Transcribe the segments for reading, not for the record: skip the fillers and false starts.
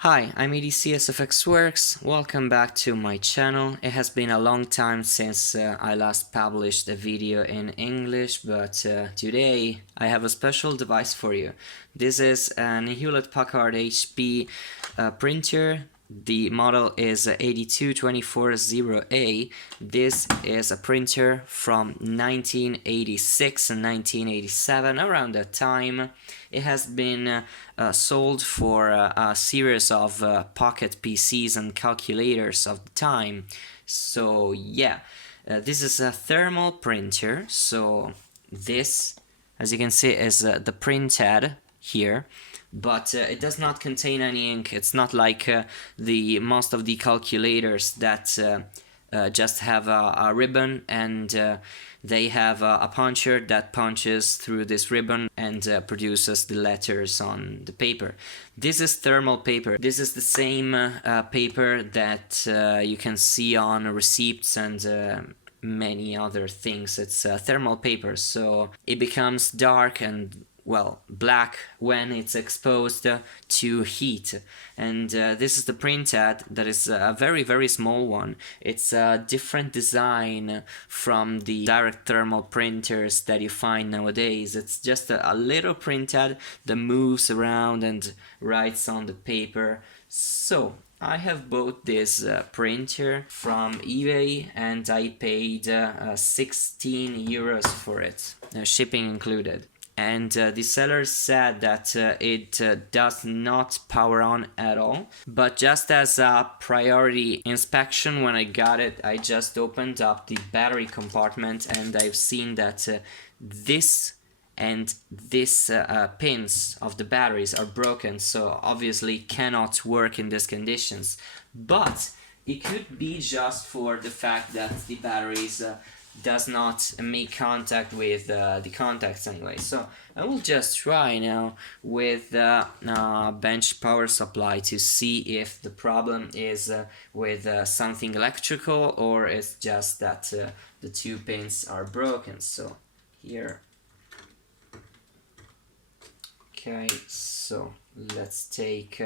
Hi, I'm EDCSFXWorks. Welcome back to my channel. It has been a long time since I last published a video in English, but today I have a special device for you. This is an Hewlett-Packard HP printer. The model is 82240A. This is a printer from 1986 and 1987, around that time. It has been sold for a series of pocket PCs and calculators of the time. So yeah, this is a thermal printer. So this, as you can see, is the printhead here. But it does not contain any ink. It's not like the most of the calculators that just have a ribbon and they have a puncher that punches through this ribbon and produces the letters on the paper. This is thermal paper. This is the same paper that you can see on receipts and many other things. It's thermal paper, so it becomes dark and black when it's exposed to heat. And this is the printhead. That is a very small one. It's a different design from the direct thermal printers that you find nowadays. It's just a little printhead that moves around and writes on the paper. So I have bought this printer from eBay and I paid 16 euros for it, shipping included. And the seller said that it does not power on at all. But just as a priority inspection, when I got it, I just opened up the battery compartment and I've seen that this and this pins of the batteries are broken, so obviously cannot work in these conditions. But it could be just for the fact that the batteries does not make contact with the contacts anyway. So I will just try now with the bench power supply to see if the problem is with something electrical or it's just that the two pins are broken. So here. Okay, so let's take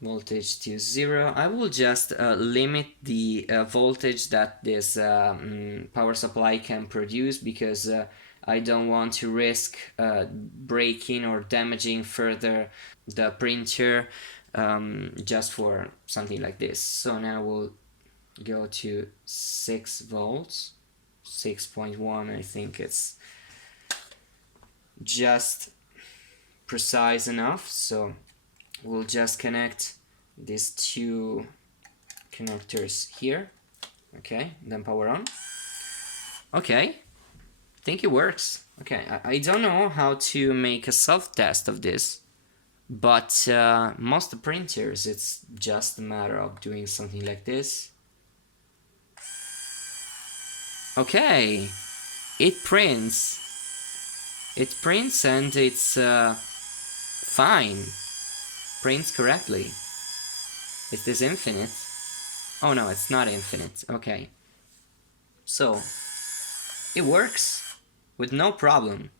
voltage to 0. I will just limit the voltage that this power supply can produce because I don't want to risk breaking or damaging further the printer just for something like this. So now we'll go to 6 volts, 6.1. I think it's just precise enough. So we'll just connect these two connectors here. Okay, then power on. Okay, I think it works. Okay, I don't know how to make a self-test of this, but most printers, it's just a matter of doing something like this. Okay, it prints. It prints and it's fine. Prints correctly. Is this infinite? Oh no, it's not infinite. Okay. So, it works with no problem.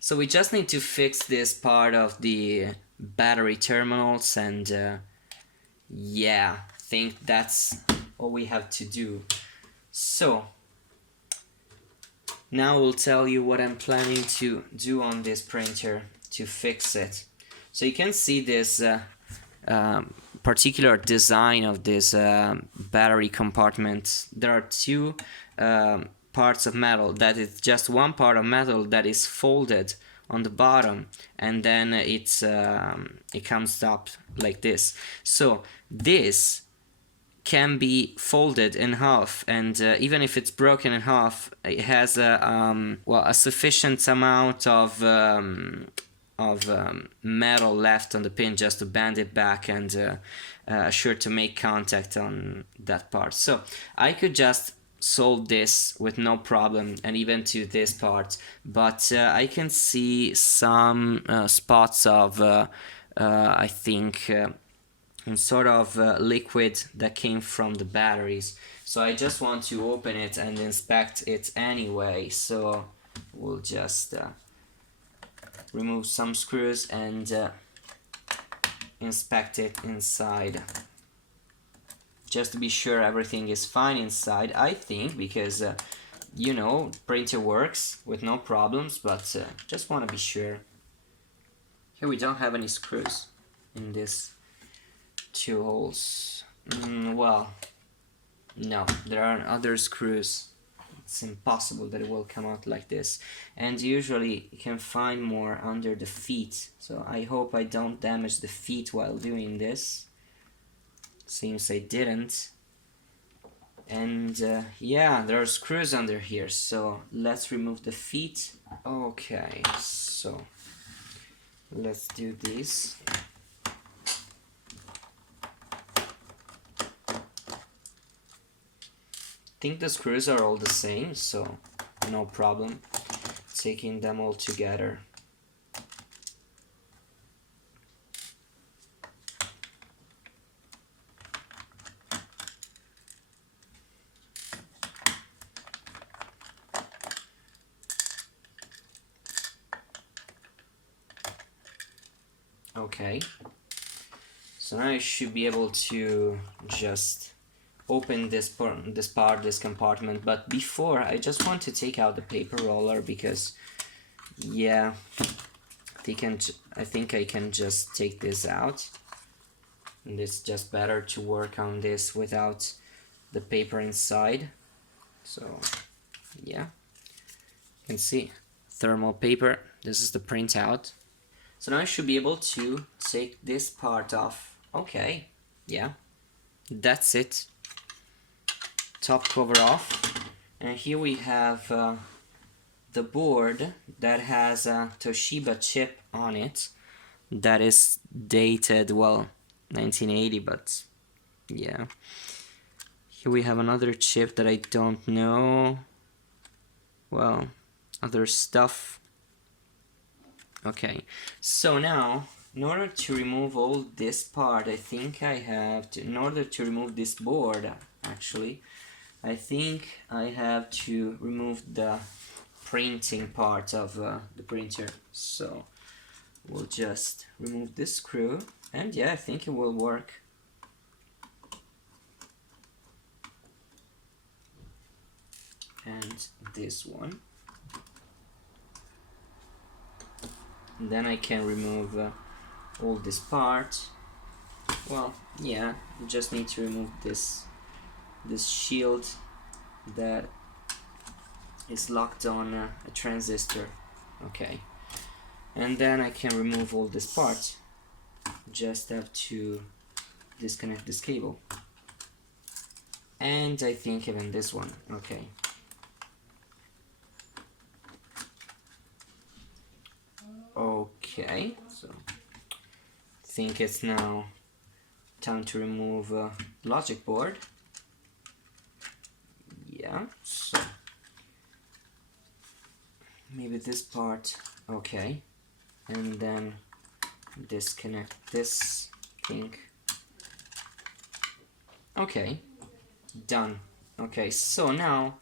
So we just need to fix this part of the battery terminals and yeah, I think that's all we have to do. So, now we'll tell you what I'm planning to do on this printer to fix it. So you can see this particular design of this battery compartment. There are two parts of metal. That is just one part of metal that is folded on the bottom, and then it comes up like this. So this can be folded in half, and even if it's broken in half, it has a sufficient amount of metal left on the pin just to bend it back and sure to make contact on that part. So I could just solve this with no problem, and even to this part, but I can see some spots of I think sort of liquid that came from the batteries. So I just want to open it and inspect it anyway. So we'll just remove some screws and inspect it inside, just to be sure everything is fine inside, I think, because you know, printer works with no problems, but just want to be sure. Here we don't have any screws in this 2 holes. Well, no, there are other screws. It's impossible that it will come out like this, and usually you can find more under the feet, so I hope I don't damage the feet while doing this. Seems I didn't. And yeah, there are screws under here, so let's remove the feet. Okay, so let's do this. I think the screws are all the same, so no problem taking them all together. Okay, so now I should be able to just open this compartment, but before I just want to take out the paper roller, because yeah, I think I can just take this out, and it's just better to work on this without the paper inside. So yeah, you can see thermal paper, this is the printout. So now I should be able to take this part off. Okay, yeah, that's it. Top cover off, and here we have the board that has a Toshiba chip on it that is dated, well, 1980, but yeah. Here we have another chip that I don't know, well, other stuff. Okay, so now in order to remove all this part, I think I have to, in order to remove this board, actually, I think I have to remove the printing part of the printer. So we'll just remove this screw, and yeah, I think it will work. And this one. And then I can remove all this part. Well, yeah, you just need to remove this shield that is locked on a transistor. Okay, and then I can remove all this part. Just have to disconnect this cable, and I think even this one. Okay, okay, so I think it's now time to remove logic board. Yeah, so maybe this part. Okay, and then disconnect this thing. Okay, done. Okay, so now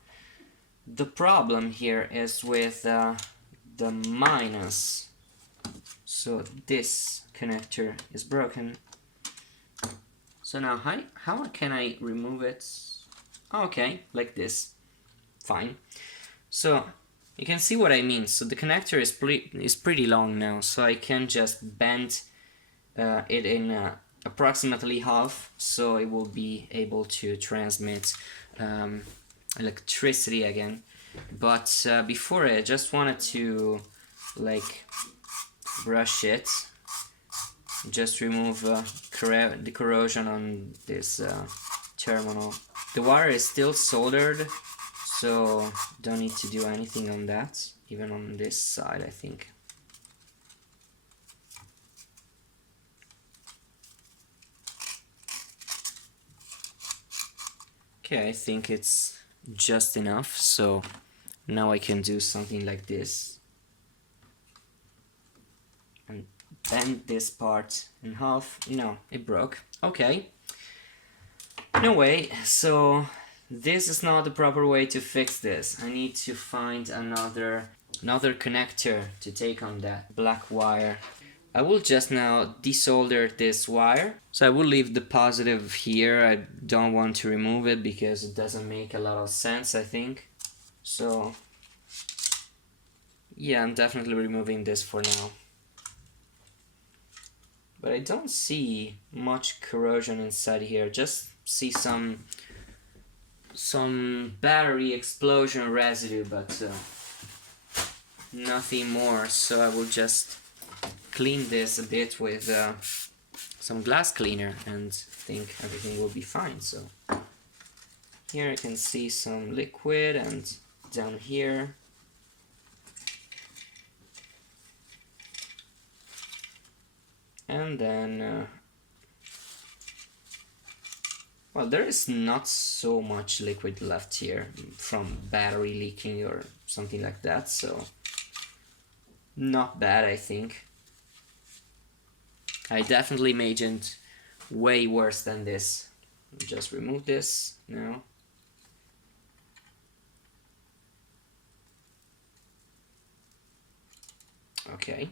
the problem here is with the minus. So this connector is broken. So now how can I remove it? Okay, like this. Fine. So you can see what I mean. So the connector is pretty long now, so I can just bend it in approximately half, so it will be able to transmit electricity again. But before I just wanted to like brush it, just remove the corrosion on this terminal. The wire is still soldered, so don't need to do anything on that, even on this side, I think. Okay, I think it's just enough, so now I can do something like this and bend this part in half. No, it broke. Okay. No way, so this is not the proper way to fix this. I need to find another connector to take on that black wire. I will just now desolder this wire. So I will leave the positive here. I don't want to remove it because it doesn't make a lot of sense, I think. So yeah, I'm definitely removing this for now. But I don't see much corrosion inside here. Just see some battery explosion residue, but nothing more. So I will just clean this a bit with some glass cleaner and think everything will be fine. So here I can see some liquid, and down here and then well, there is not so much liquid left here from battery leaking or something like that, so not bad, I think. I definitely imagined way worse than this. Just remove this now. Okay.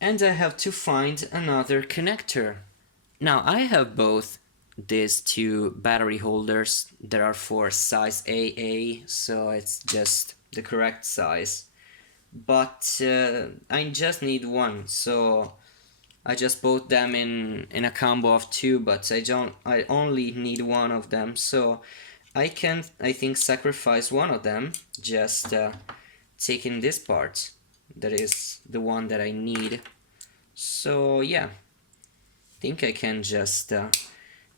And I have to find another connector. Now I have both these two battery holders that are for size AA, so it's just the correct size. But I just need one, so I just bought them in a combo of two, but I only need one of them, so I can, I think, sacrifice one of them, just taking this part that is the one that I need. So yeah, I think I can just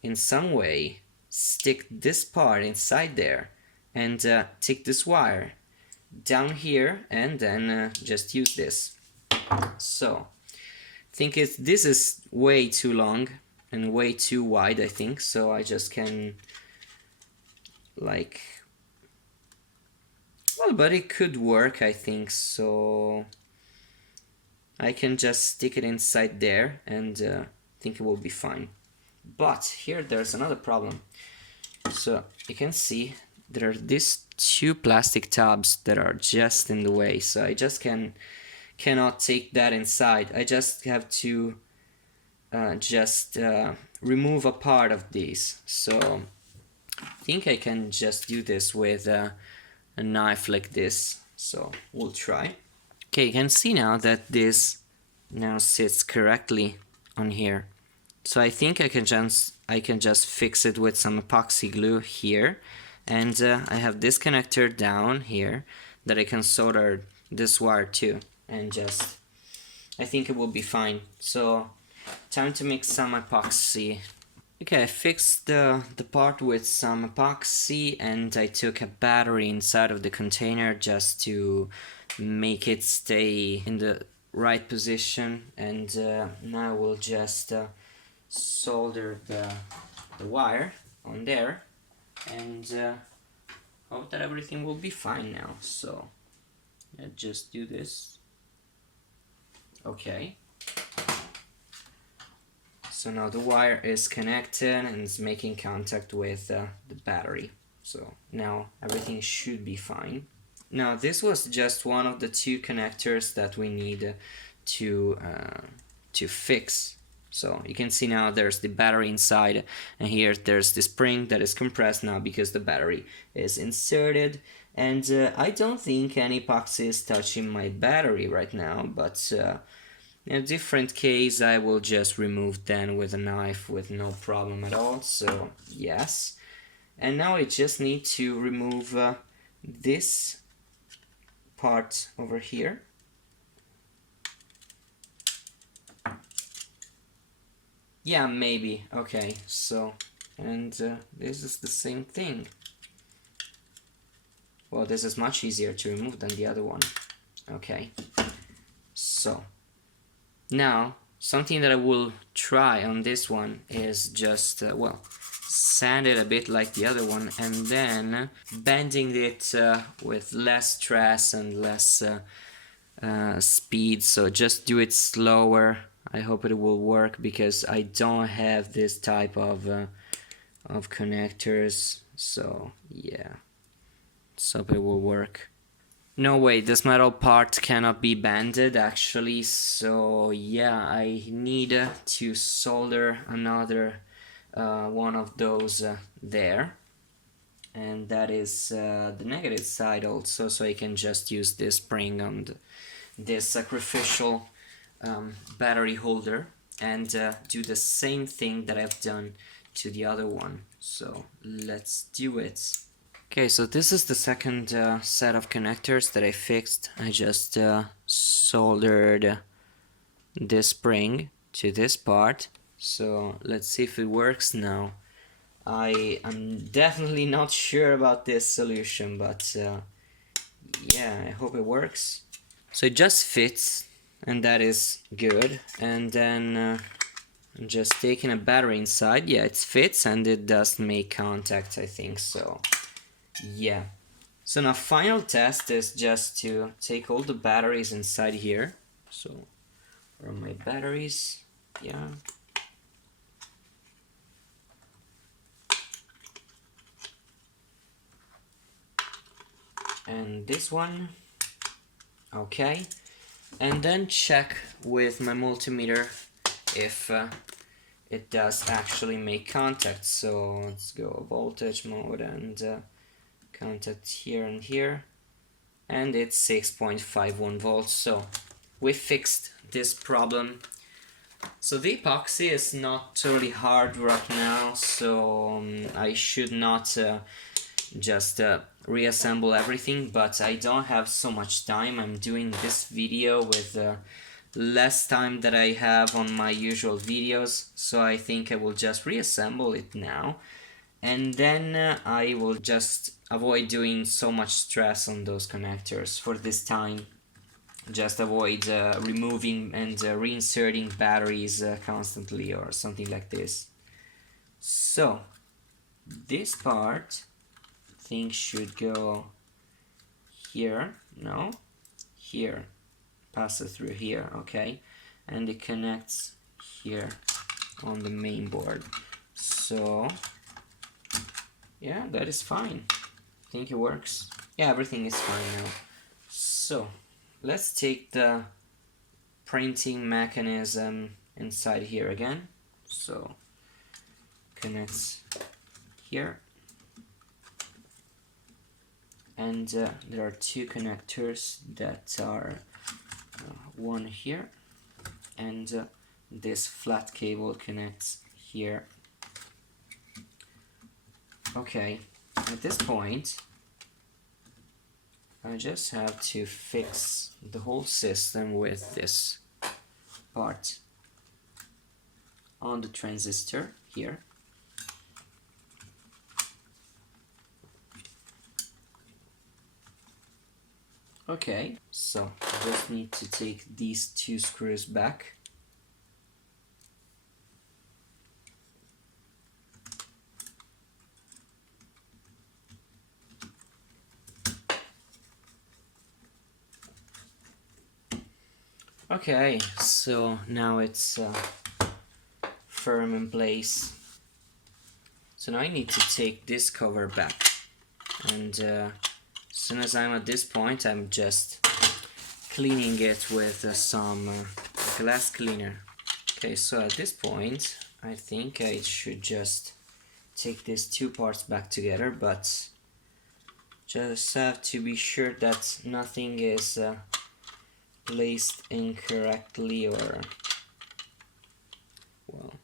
in some way stick this part inside there and take this wire down here and then just use this. So I think this is way too long and way too wide, I think, so I just can, like, well, but it could work, I think, so I can just stick it inside there and think it will be fine. But here there's another problem. So you can see there are these two plastic tubs that are just in the way, so I just cannot take that inside. I just have to remove a part of these. So I think I can just do this with a knife like this. So we'll try. Okay, you can see now that this now sits correctly on here. So I think I can just fix it with some epoxy glue here, and I have this connector down here that I can solder this wire to, and just I think it will be fine. So time to mix some epoxy. Okay, I fixed the part with some epoxy, and I took a battery inside of the container just to make it stay in the right position, and now we'll just solder the wire on there, and hope that everything will be fine now. So let's just do this. Okay, so now the wire is connected and is making contact with the battery, so now everything should be fine. Now this was just one of the two connectors that we need to fix. So you can see now there's the battery inside, and here there's the spring that is compressed now because the battery is inserted, and I don't think any epoxy is touching my battery right now, but in a different case I will just remove them with a knife with no problem at all. So yes, and now I just need to remove this part over here. Yeah, maybe. Okay, so, and this is the same thing. Well, this is much easier to remove than the other one. Okay, so now something that I will try on this one is just, well, sand it a bit like the other one, and then bending it with less stress and less speed, so just do it slower. I hope it will work because I don't have this type of connectors, so yeah, let's hope it will work. No way, this metal part cannot be bended actually, so yeah, I need to solder another one of those there, and that is the negative side also, so I can just use this spring on this sacrificial battery holder and do the same thing that I've done to the other one. So let's do it. Okay, so this is the second set of connectors that I fixed. I just soldered this spring to this part. So let's see if it works now. I am definitely not sure about this solution, but yeah, I hope it works. So it just fits, and that is good. And then I'm just taking a battery inside. Yeah, it fits and it does make contact, I think so. Yeah. So now final test is just to take all the batteries inside here. So where are my batteries? Yeah. And this one. Okay. And then check with my multimeter if it does actually make contact. So let's go voltage mode and contact here and here, and it's 6.51 volts. So we fixed this problem. So the epoxy is not totally hard right now, so I should not just reassemble everything, but I don't have so much time. I'm doing this video with less time that I have on my usual videos, so I think I will just reassemble it now, and then I will just avoid doing so much stress on those connectors for this time. Just avoid removing and reinserting batteries constantly or something like this. So this part I think should go here, no, here, pass it through here, okay, and it connects here on the main board. So yeah, that is fine. I think it works. Yeah, everything is fine now. So let's take the printing mechanism inside here again. So connects here, and there are two connectors that are one here, and this flat cable connects here. Okay, at this point I just have to fix the whole system with this part on the transistor here. Okay, so I just need to take these two screws back. Okay, so now it's firm in place. So now I need to take this cover back, and as soon as I'm at this point, I'm just cleaning it with some glass cleaner. Okay, so at this point I think I should just take these two parts back together, but just have to be sure that nothing is placed incorrectly, or well,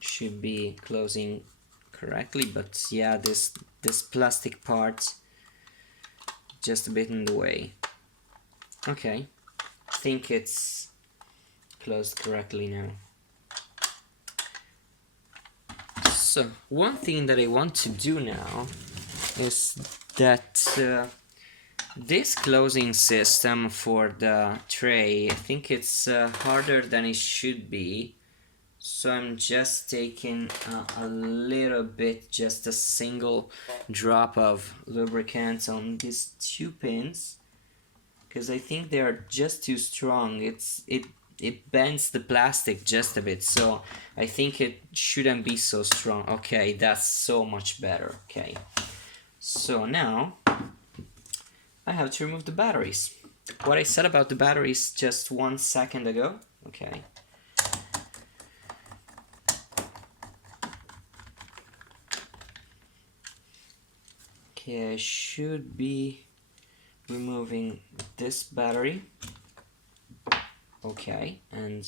should be closing correctly, but yeah, this plastic part just a bit in the way. Okay, I think it's closed correctly now. So one thing that I want to do now is that this closing system for the tray, I think it's harder than it should be. So I'm just taking a little bit, just a single drop of lubricant on these two pins, because I think they are just too strong. It bends the plastic just a bit, so I think it shouldn't be so strong. Okay, that's so much better. Okay, so now I have to remove the batteries. What I said about the batteries just 1 second ago. Okay. Okay, I should be removing this battery. Okay, and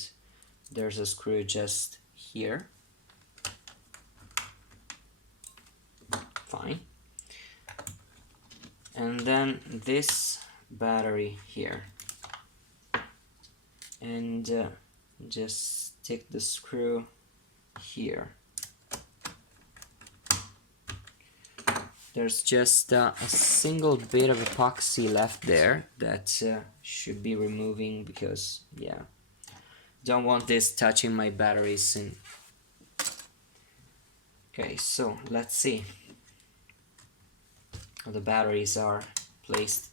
there's a screw just here. Fine. And then this battery here. And just stick the screw here. There's just a single bit of epoxy left there that should be removing because, yeah, don't want this touching my batteries. Okay, so let's see how the batteries are placed.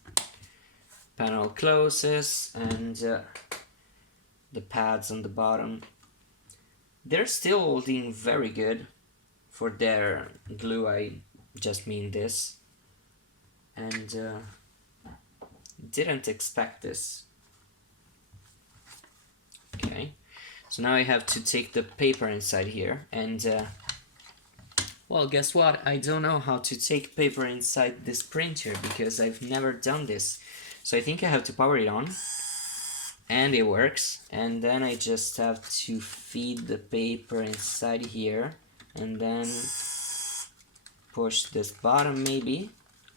Panel closes and the pads on the bottom. They're still holding very good for their glue. I just mean this, and didn't expect this. Okay, so now I have to take the paper inside here, and well, guess what? I don't know how to take paper inside this printer because I've never done this. So I think I have to power it on, and it works, and then I just have to feed the paper inside here, and then push this bottom maybe,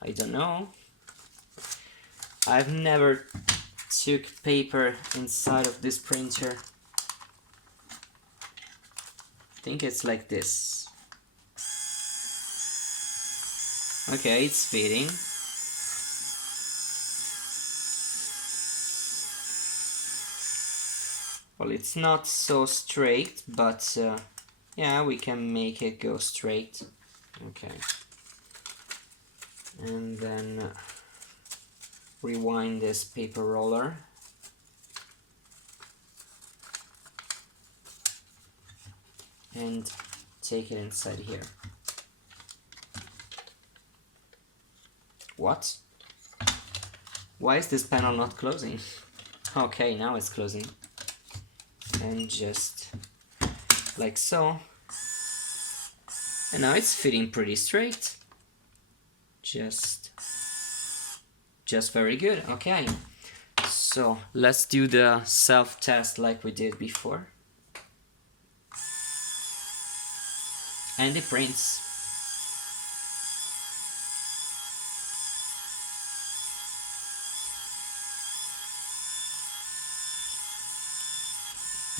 I don't know. I've never took paper inside of this printer. I think it's like this. Okay, it's fitting. Well, it's not so straight, but yeah, we can make it go straight. Okay, and then rewind this paper roller. And take it inside here. What? Why is this panel not closing? Okay, now it's closing. And just like so. And now it's fitting pretty straight. Just very good. Okay, so let's do the self-test like we did before. And it prints.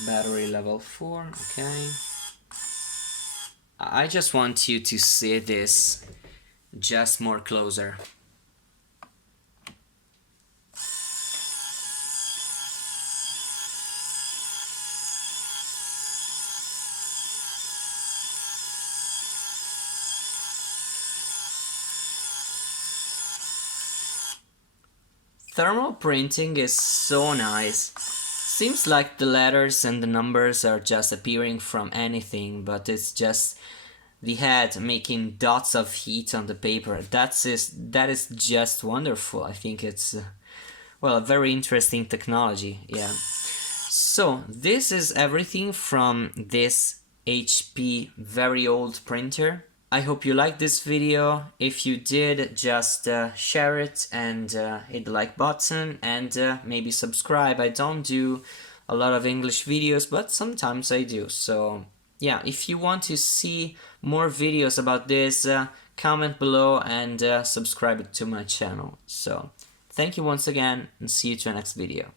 Battery level 4, okay. I just want you to see this just more closer. Thermal printing is so nice. Seems like the letters and the numbers are just appearing from anything, but it's just the head making dots of heat on the paper. That is just wonderful. I think it's well, a very interesting technology. Yeah. So this is everything from this HP very old printer. I hope you liked this video. If you did, just share it and hit the like button and maybe subscribe. I don't do a lot of English videos, but sometimes I do. So yeah, if you want to see more videos about this, comment below and subscribe to my channel. So thank you once again and see you to the next video.